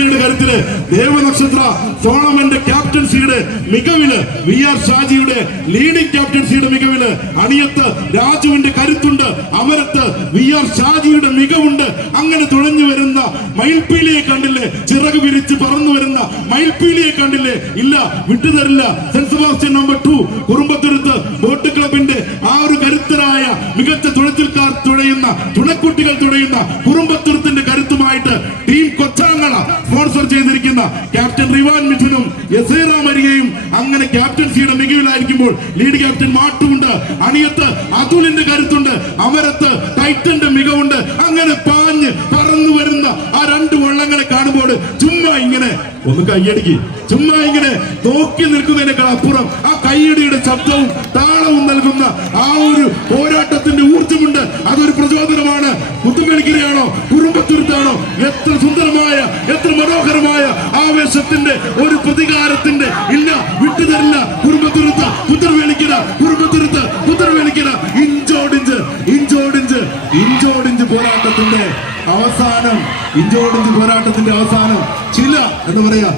മാണിക്കയുടെ കരുത്തില്, ദേവനക്ഷത്ര സോളമന്റെ ക്യാപ്റ്റൻസിയുടെ മികവില്, VR ഷാജിയുടെ leading ക്യാപ്റ്റൻസിയുടെ മികവില്, അണിയത്ത് രാജുവിന്റെ കരുത്തുണ്ട്, അമരത്ത് VR ഷാജിയുടെ മികവുണ്ട്. അങ്ങനെ തുഴഞ്ഞു വരുന്ന മയിൽപ്പീലിയെ കണ്ടില്ലേ? ചിറക് വിരിച്ച് പറന്നു വരുന്ന മയിൽപ്പീലിയെ കണ്ടില്ലേ? ഇല്ല, വിട്ടുതരില്ല. Saint Sebastian number 2 Kurumbathuruthu boat ക്ലബിന്റെ ആ ഒരു കരുത്തരായ മികച്ച തുഴച്ചിൽക്കാർ തുഴയുന്ന, തുണക്കുട്ടികൾ തുഴയുന്ന കുറുമ്പത്തുരുത്തിന്റെ കരുത്തുമായിട്ട് ടീം കൊച്ചാങ്ങള സ്പോൺസർ ചെയ്തിരിക്കുന്ന ക്യാപ്റ്റൻ റിവാൻ മിഥുനും യസേറ മരിയയും അങ്ങനെ ക്യാപ്റ്റൻസിയുടെ മികവിലായിരിക്കുമ്പോൾ ലീഡ് ക്യാപ്റ്റൻ മാട്ടുമുണ്ട്, അണിയത്ത് അതുലിന്റെ കരുത്തുണ്ട്, അമരത്ത് ടൈറ്റന്റെ മികവുണ്ട്. അങ്ങനെ പാഞ്ഞ് പറന്നു വരുന്ന ആ രണ്ട് വള്ളങ്ങളെ കാണുമ്പോൾ ചുമ്മാ ഇങ്ങനെ ഒന്ന് കയ്യടിക്ക്, ചുമ്മാ ഇങ്ങനെ നോക്കി നിൽക്കുന്നതിനേക്കാൾ അപ്പുറം ആ കയ്യടിയുടെ ശബ്ദവും താളവും നൽകുന്ന ആ ഒരു പോരാട്ടത്തിന്റെ ഊർജ്ജമുണ്ട്. അതൊരു പ്രചോദനമാണ്. കുത്തുമേൽക്കരയാണോ കുറുമ്പത്തുരുത്താണോ? എത്ര സുന്ദരമായ, എത്ര മനോഹരമായ ആവേശത്തിന്റെ ഒരു പ്രതികാരത്തിന്റെ ഇല്ല, വിട്ടുതരില്ല. കുറുമ്പത്തുരുത്ത് കുതിർവേലിക്കര, കുറുമ്പത്തുരുത്ത് കുതിർവേലിക്കര. ഇഞ്ചോടിഞ്ച് ഇഞ്ചോടിഞ്ച് ഇഞ്ചോടിഞ്ച് പോരാട്ടത്തിന്റെ അവസാനം, ഇഞ്ചോടിഞ്ച് പോരാട്ടത്തിന്റെ അവസാനം ചില എന്ന് പറയാ